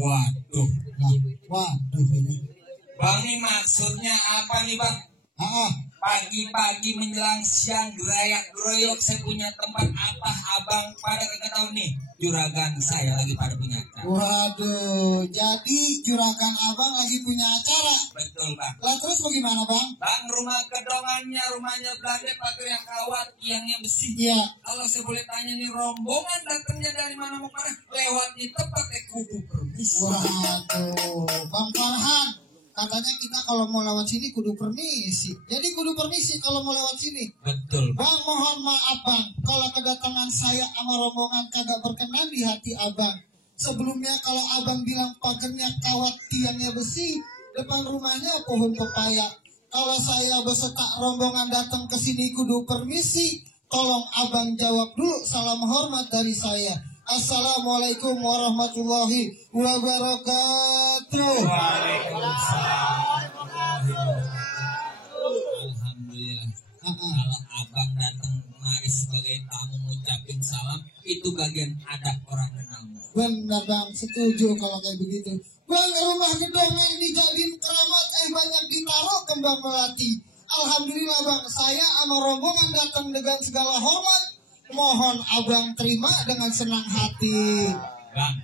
Waduh. Waduh ini. Bang, ini maksudnya apa nih bang? Pagi-pagi menjelang siang gerayak-geroyok saya punya tempat apa abang pada kagak tahu nih. Juragan saya lagi pada punya acara. Waduh, jadi juragan abang lagi punya acara. Betul bang. Lah terus bagaimana bang? Bang, rumah kedongannya, rumahnya Belanda pakai yang kawat, tiangnya besi. Iya. Kalau saya boleh tanya nih, rombongan datangnya dari mana mau mana? Lewatnya tepat kubu permisi. Waduh, Bang Farhan, katanya kita kalau mau lewat sini kudu permisi. Jadi kudu permisi kalau mau lewat sini. Betul. Bang, mohon maaf bang, kalau kedatangan saya sama rombongan kagak berkenan di hati abang. Sebelumnya kalau abang bilang pagernya kawat tiangnya besi, depan rumahnya pohon pepaya. Kalau saya beserta rombongan datang ke sini kudu permisi. Tolong abang jawab dulu salam hormat dari saya. Assalamualaikum warahmatullahi wabarakatuh. Waalaikumsalam. Alhamdulillah. Kalau abang datang kemari sebagai tamu ngucapin salam, itu bagian adab orang kenal. Benar bang, setuju kalau kayak begitu. Bang, rumah gedongnya ini jadiin keramat, banyak ditaruh kembang melati. Alhamdulillah bang, saya sama rombongan datang dengan segala hormat. Mohon abang terima dengan senang hati. Bang,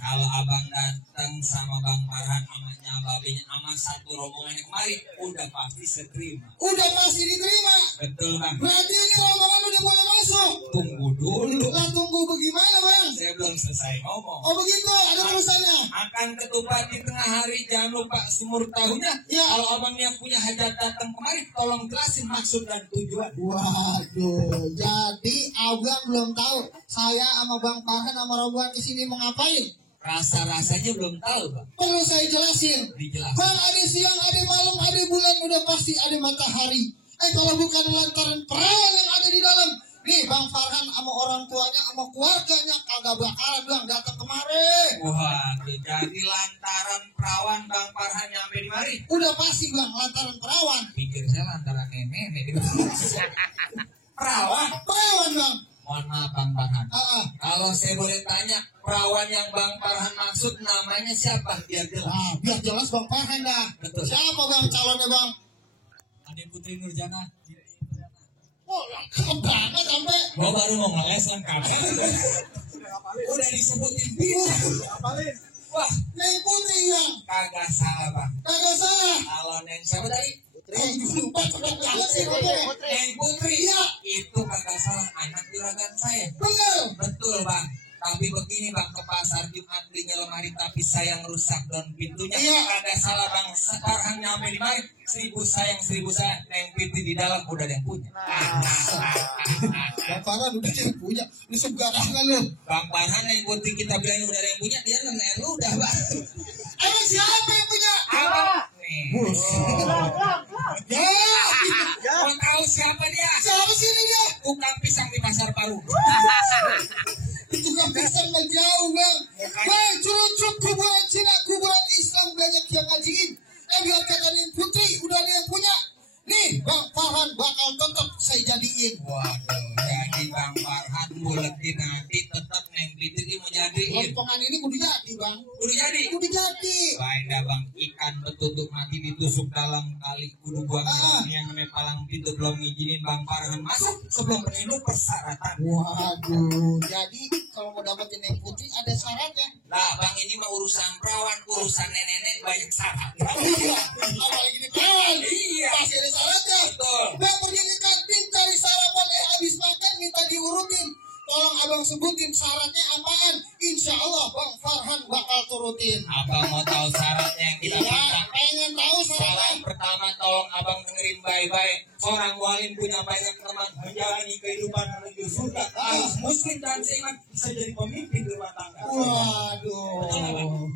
kalau abang datang sama Bang Farhan, amanya babinya, sama satu rombongan yang kemari, udah pasti seterima. Udah pasti diterima. Betul bang. Berarti ini rombongan udah boleh masuk. Tunggu dulu. Lah tunggu bagaimana bang? Saya belum selesai ngomong. Oh begitu, ada terusannya. Akan ketupat di tengah hari, jangan lupa sumur tahunya. Ya. Kalau abangnya punya hajat datang kemari, tolong jelasin maksud dan tujuan. Waduh, jadi abang belum tahu saya sama Bang Farhan sama rombongan kesini mau ngapain? Rasa-rasanya belum tahu bang. Perlu saya jelasin. Dijelaskan. Bang, ada siang, ada malam, ada bulan, udah pasti ada matahari. Kalau bukan lantaran perawan yang ada di dalam, nih Bang Farhan sama orang tuanya sama keluarganya kagak bakalan bilang datang kemari. Waduh, jadi lantaran perawan Bang Farhan nyampe di mari. Udah pasti Bang, lantaran perawan. Pikir saya lantaran nenek. Perawan? Perawan Bang. Mohon maaf Bang Farhan. Kalau saya boleh tanya, perawan yang Bang Farhan maksud namanya siapa? Biar jelas. Biar jelas Bang Farhan dah. Betul. Siapa Bang calonnya Bang? Adik Putri Nurjana. Oh, lengkap banget sampai. Gua baru mau ngeles lengkap. Udah disebutin Wah, Neng Putri Bang. kagak salah Bang. Kagak salah. Kalau Neng siapa tadi? Lupa cepet banget sih namanya. Neng Putri. Iya. Itu kagak salah, anak juragan saya. Bener. Betul Bang. Tapi begini Bang, ke pasar Jumat belinya lemari tapi saya ngerusak daun pintunya. Iya. Kagak salah Bang. Sekarang nyampe di mari, 1000 sayang 1000 sayang. Neng Putri di dalam udah ada yang punya. Bang Farhan udah ada yang punya. Lu sembarangan lu. Bang Farhan Neng Putri kita bilang udah ada yang punya, dia nenek lu udah Bang. Emang siapa yang punya? Abang. Nih. Ya. Mau tahu siapa dia? Siapa sih ini dia? Tukang pisang di pasar Paru. Itu kan pisang mah jauh Bang. Bang, curut kuburan Cina, kuburan Islam banyak yang ngajiin. Biar kata Neng Putri udah ada yang punya. Nih, Bang Farhan bakal tetap saya jadiin. Waduh, jadi Bang Farhan buletin nanti tetap Neng Putri mau jadiin. Lompongan ini kudu jadi Bang. Udah jadi. Kudu jadi. Baik dah Bang, ikan betutuk mati ditusuk dalam kali kudu buang yang namanya palang pintu belum ngizinin Bang Farhan masuk sebelum penuh persyaratan. Waduh, jadi kalau mau dapetin Neng Putri ada syaratnya. Nah Bang, ini mah urusan perawan, urusan nenek-nenek banyak syarat. Iya, apalagi di perawan. Iya. Pasti ada syaratnya. Betul. Bang berdirikan tim cari sarapan, habis makan minta diurutin. Tolong abang sebutin syaratnya apaan. Insya Allah Bang Farhan bakal turutin. Abang mau tahu syaratnya yang kita Iya, minta? pengen tahu Syarat syaratnya. pertama, tolong abang dengerin baik-baik. Seorang walim punya banyak teman, menjalani kehidupan menuju surga. Harus muslim dan seiman, bisa jadi pemimpin rumah tangga. Waduh.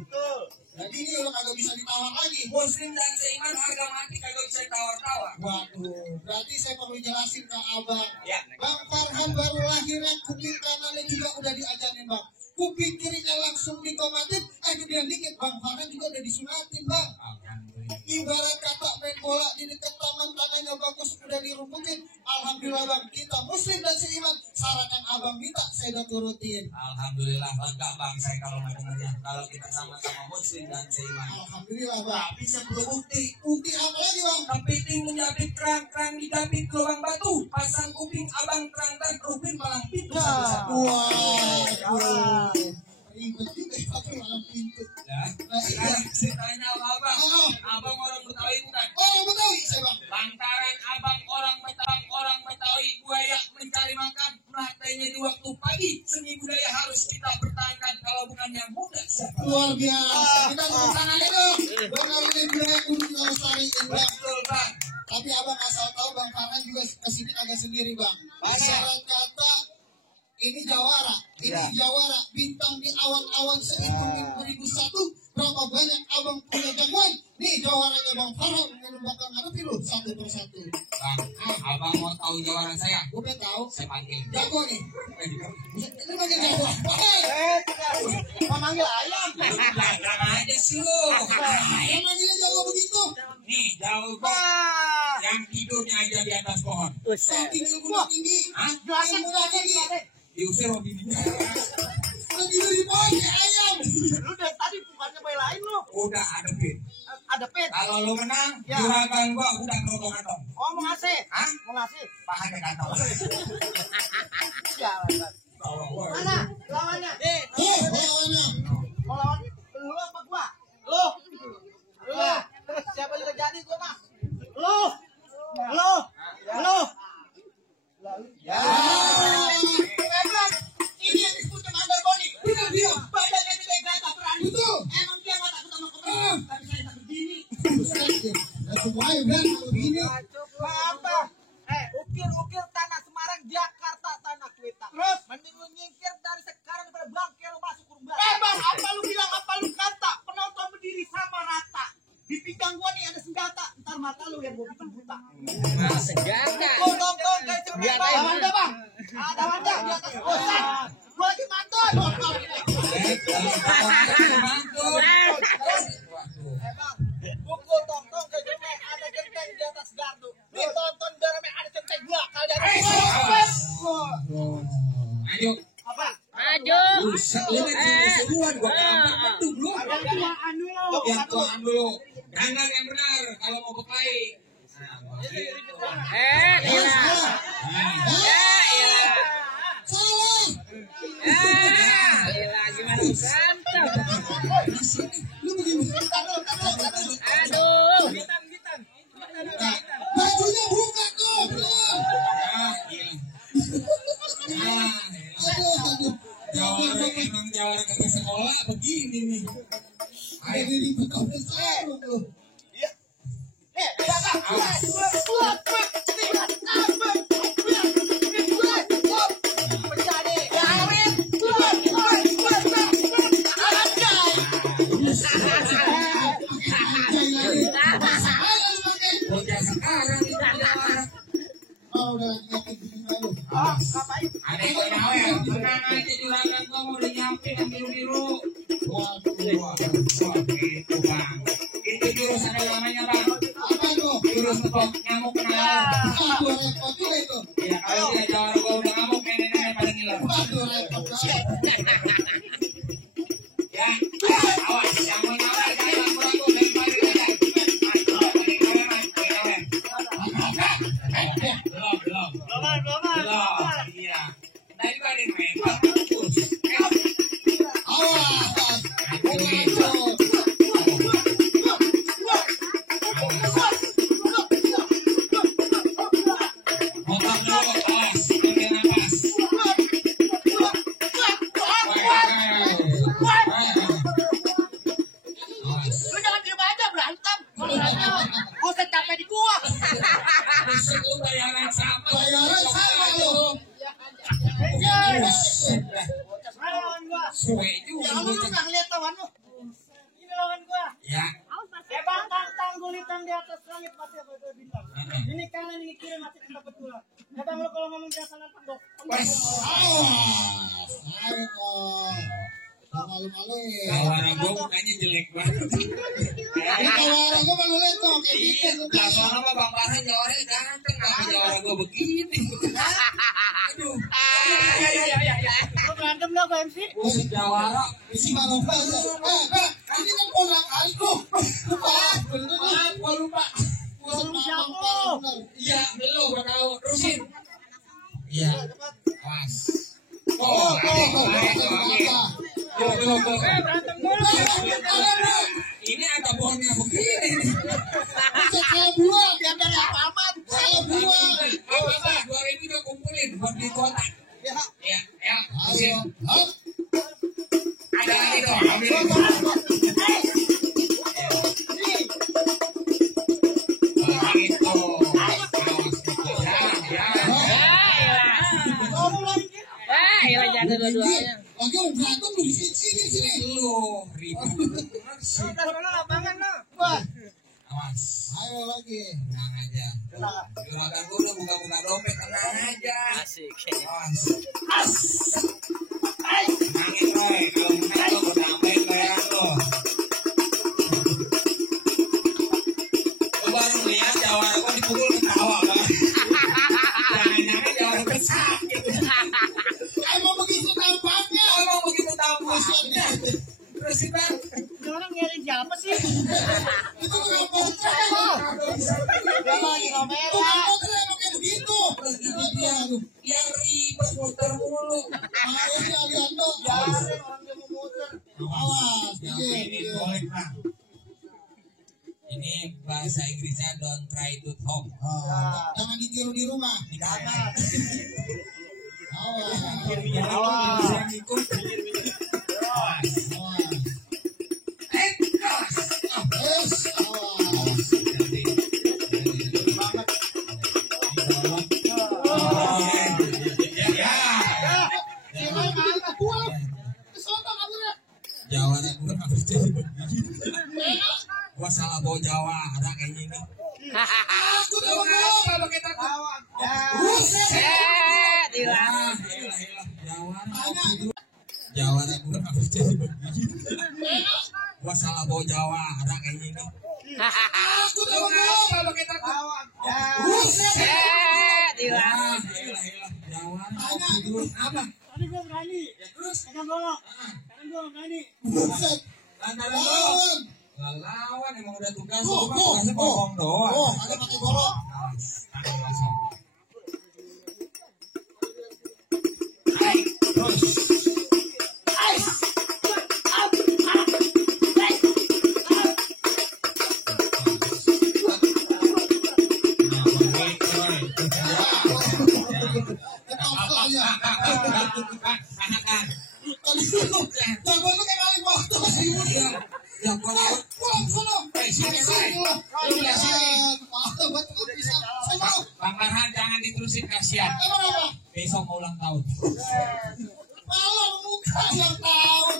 Jadi ini udah kagak bisa ditawar lagi. Muslim dan seiman harga mati kagak bisa tawar-tawar. Waduh, berarti saya perlu jelasin ke abang. Ya. Bang Farhan baru lahirnya kuping kanannya juga udah diajarin Bang. Kuping kirinya langsung dikomatin, kemudian dikit Bang Farhan juga udah disunatin Bang. Alhamdulillah. Ibarat kata main bola di dekat taman tanahnya bagus udah dirumputin. Alhamdulillah Alhamdulillah bang, kita muslim dan seiman. Syarat yang abang minta saya udah turutin. Alhamdulillah lega bang saya kalau mendengarnya. Kalau kita sama-sama muslim dan seiman. Alhamdulillah bang. Tapi saya perlu bukti. Bukti apa lagi bang? Kepiting menjapit kerang digapit ke lubang batu. Pasang kuping abang terang dan rupin palang pintu satu-satu. Wah, ribet juga pakai malam pintu. Ya, sekarang saya tanya sama abang. Abang orang Betawi bukan? Orang Betawi saya bang. Lantaran abang orang Betawi buaya mencari makan, prakteknya di waktu pagi. Seni budaya harus kita pertahankan, kalau bukan yang muda siapa? Luar biasa. Kita tepuk tangan itu. Bang ini budaya kudu kita lestariin bang. Betul bang. Tapi abang asal tahu bang Farhan juga kesini agak sendiri bang. Syarat kata ini jawara, jawara bintang di awan-awan sehitung 1001. Berapa banyak abang punya gangguan? Nih jawaranya bang Farhan yang bakal ngadepi lu satu persatu. Bang, abang mau tahu jawaran saya? Gue pengen tahu. Saya panggil. Jago nih. Ini bagian jago. Mau manggil ayam? Jangan aja sih lu. Ayam manggilnya jago begitu. Nih, jauh kok. Yang tidurnya aja di atas pohon. Tinggi ilmu tinggi. Hah? Jelasin ilmu tinggi. Diusir sama bininya. Tidur di pohon kayak ayam. Lu dari tadi bukannya belain lu. Udah ada pin. Ada pet. Kalau lu menang, Ya. juragan gua udah kantong-kantong. Oh mau ngasih. Hah? Mau ngasih. Pahanya kantong. Jalan. Bawa gua. Mana lawannya? Lawannya. Mau lawan lu apa gua? Lu. Lu. Siapa juga jadi gua mah. Lu. Lu. Lu. Ya. Emang ini yang disebut sama Underbody. Benar dia. Badannya juga gagah berani. Betul. Emang dia nggak takut sama kebenaran. Tapi saya takut gini. Semuanya bilang begini. Apa? Ukir tanah Semarang, Jakarta, tanah Kuita. Terus, mending lu nyingkir dari sekarang daripada bangke lu masuk kurung bang. Bang, apa lu bilang, apa lu kata? Penonton berdiri sama rata. Di pinggang gua nih ada senjata. Ntar mata lu yang gua bikin buta. Senjata. Gua nonton kayak cermin. Lawan dah bang. Lawan dah di atas kosan. Gua lagi mantul. Bang, pukul tong-tong ke cermin. Ada genteng di atas gardu. Nih tonton darahnya ada centeng gua. Kalian Ayo. apa? Maju. Buset, lu kan seruan gua aduh lu. Yang tuaan dulu. Jangan yang benar kalau mau berkelahi. Gila. Salah. Gila, gimana ganteng. Lu begini. Aduh. Bajunya buka kok. Aduh. Jawara emang jawara ke sekolah begini nih. Ada di buka besar lu. Bocah sekarang itu jawara. Oh, udah nyakin bikin malu. Ada yang ngawel, tenang aja juragan kamu udah nyampe yang biru-biru. Waduh. Wah, gitu bang. Itu jurus ada namanya bang. Apa itu? Jurus ngetok nyamuk kenal. Waduh, repot juga itu. Ya kalau dia jawara gua udah ngamuk nenek-nenek pada ngiler. Waduh, repot banget. Ya, awas yang mau nyawar jangan ragu-ragu main balik aja. Belum. Iya. Tadi kan ada main bagus. Awas. Waduh. Motor dulu, awas, ambil nafas. Lu jangan diem aja berantem. Gua capek di gua. Masuk lu bayaran sama. Bayaran sama lu. Lawan gua. Suwe juga. Jangan lu nggak ngeliat lawan lu. Ini lawan gua. Ya. Bang, tanggul hitam di atas langit mati apa itu bintang. Ini kanan, ini kiri mati kita betulan. Ya bang, lu kalau ngomong biasa nantang dong. Awas. Ayo kok. Malu-malu ya. Jawara gua mukanya jelek banget. Ya. Jawara gue malu lecok kayak Iya, gitu. lah soalnya mah Bang Farhan jawabannya ganteng, kenapa jawara gue begini? Aduh. Lo berantem lo MC? Si jawara, Si Maloka ya. Ini kan ponakanku. Gua lupa. iya, lu udah tahu, terusin. Iya, pas. Oh, Berantem mulu. Ini ada pohonnya begini. Saya buang. Biar dari apa-apa. Saya buang. Apa 2.000 udah kumpulin buat beli kotak. Ya. Ya, ya, terusin. Hah? Ada lagi dong, ambilin. Nah, itu. Ya, Ngomong lagi. Ya jangan dua-duanya. Lagi orang berantem lu di sini. lu ribet. Lo taruh mana lapangan lo? Wah. Awas. Ayo lagi. Tenang aja. Juragan gue udah buka-buka dompet, tenang aja. Asik. Awas. Tenangin Roy, kalau menang lo gue tambahin bayaran lo. Lo baru lihat jawara gue dipukul ketawa banget. Jangan-jangan jawara gue sakit. Emang begitu tampaknya. Emang begitu tampaknya. Terus sih Bang. Ini orang ngelin siapa sih? Itu nggak bocor. Dia lagi ngomel Itu ya. nggak bocor emang kayak begitu. Ini dia. Yang ribet muter mulu. Ayo lihat dong. Jangan orang dia mau muter. Awas. Ini boleh Bang. Ini bahasa Inggrisnya don't try to talk. Jangan ditiru di rumah. Di kamar. Awas. Awas. Bisa ngikut. Awas. Awas. Awas. Awas. Awas. Kirain mana gua? Kesombong kamu ya. Jawara gue gak jadi begini. Gua salah bawa jawara kayaknya ini. Aku Lu tahu ngapa lo kita Awas. Hilang. Jawara gue gak jadi begini. Gua salah bawa jawara kayaknya ini. Aku Lu tahu ngapa lo kita Awas. Hilang. Jawara terus apa? Tadi gua berani. Terus Pegang golok. Sekarang gua nggak berani. Buset. antara lo Lawan. lawan emang udah tugas Oh, lu tugasnya bohong doang. Oh, ada pakai golok. Awas, tangan kosong. Hai, terus. Ketoprak ya. Jagoan lu kayak kali motor. Yang gua lawan. Pulang sana. Sini, Sini lah. Iya, sini. Maaf, buat nggak bisa. Saya mau. Bang Farhan jangan diterusin kasihan. Emang apa? Besok mau ulang tahun. Malam muka yang tahun.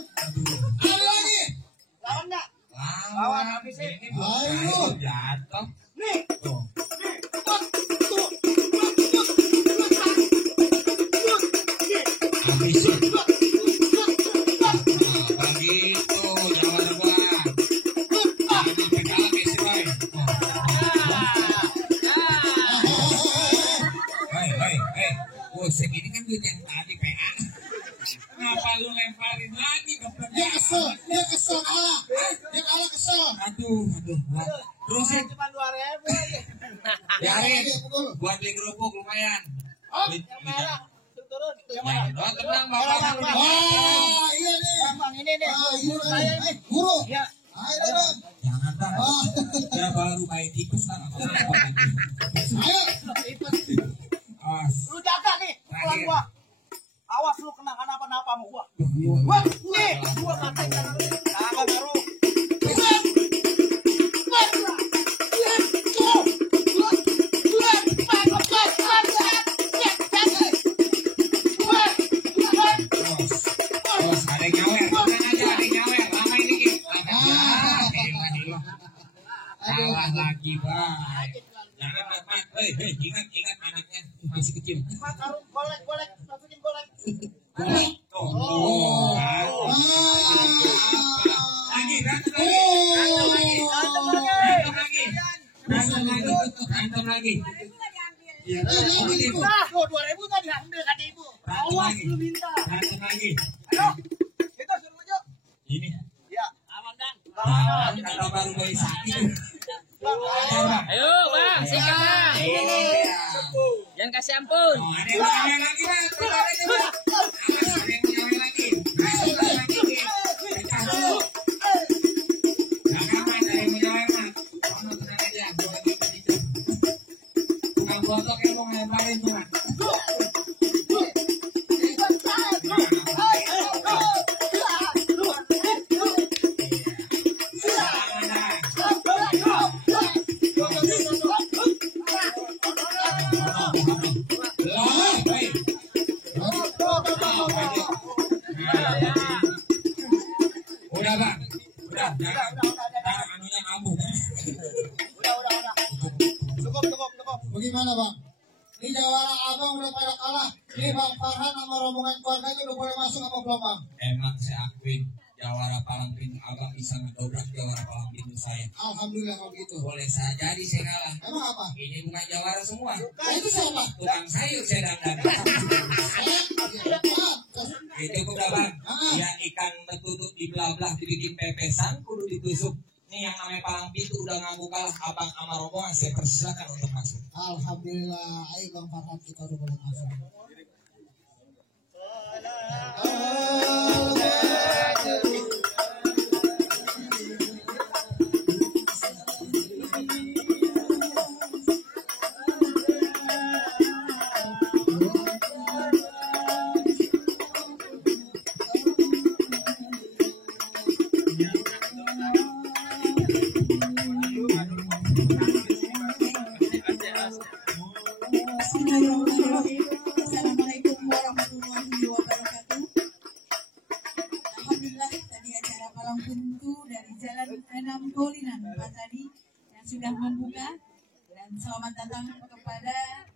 Ada lagi. Lawan nggak? Lawan habisin. ini belum Ayo. belum jatuh. Nih. Tuh. Habisin. Begitu jawaban gua. Jangan sampai kalah guys, Roy. Hei. Segini kan duit yang tadi PA. Kenapa lu lemparin lagi ke Dia kesel. Dia kesel kalah. Dia kalah kesel. Aduh. Terusin. Cuma 2.000 aja. Biarin. Buat beli kerupuk lumayan. Beli- Yang beli- merah. Turun. Yang Ya, mana? oh, tenang Bang Merah, Farhan. Bang. Wah, iya nih. Bang, ini nih. Guru Saya saya. nih. Guru. Ya. Ayo dong. Jangan Bang. Ah. Dia baru main tikus kan. Ayo. Awas. Lu jaga nih. Pulang Terakhir. gua. Awas lu kena kenapa-napa sama gua. Wah, nih. Gua katain jangan. Kagak baru. Bos, ada yang nyawer. Tenang aja, ada yang nyawer. Lama ini Ki. Salah lagi, Bang. Jangan dapat. Hei, ingat anaknya masih kecil. Karung golek, masukin golek. Oh. Ah. Lagi, satu lagi. Ada Antum lagi. Iya, Tuh, 2.000 tadi ambil kata ibu. Awas lu minta. Antum lagi. Ayo, kita suruh maju. Ini. Ya, aman dan. Kalau baru beli sakit. Ayo bang, sikat bang. Iya. Jangan kasih ampun. Oh, ada yang mau lagi bang. Ada yang mau lagi. Masuk lagi. Pecah dulu. Gak aman, ada yang mau lagi. Kamu tenang aja, gue lagi begitu. Tukang botok yang mau ngelemparin tuh. Udah bang, udah, jangan anunya kamu. Udah. Cukup. Bagaimana bang? Ini jawara abang udah pada kalah. Ini bang Farhan sama rombongan keluarganya udah boleh masuk apa belum bang? Emang saya akuin jawara palang pintu abang bisa mendobrak jawara palang pintu saya. Alhamdulillah kalau gitu. Boleh saja saya kalah. Emang apa? Ini bukan jawara semua. Nah, itu siapa? Tukang sayur saya dandan. Itu udah bang. Ya ikan bertuduk di belah-belah dibikin pepesan kudu ditusuk. Ini yang namanya palang pintu udah ngaku kalah abang sama rombongan saya persilakan untuk masuk. Alhamdulillah, ayo bang Farhan kita udah boleh masuk. Bismillahirrahmanirrahim. Assalamualaikum warahmatullahi wabarakatuh. Alhamdulillah tadi acara palang pintu dari Jalan 6 Kolinan Pak tadi yang sudah membuka, dan selamat datang kepada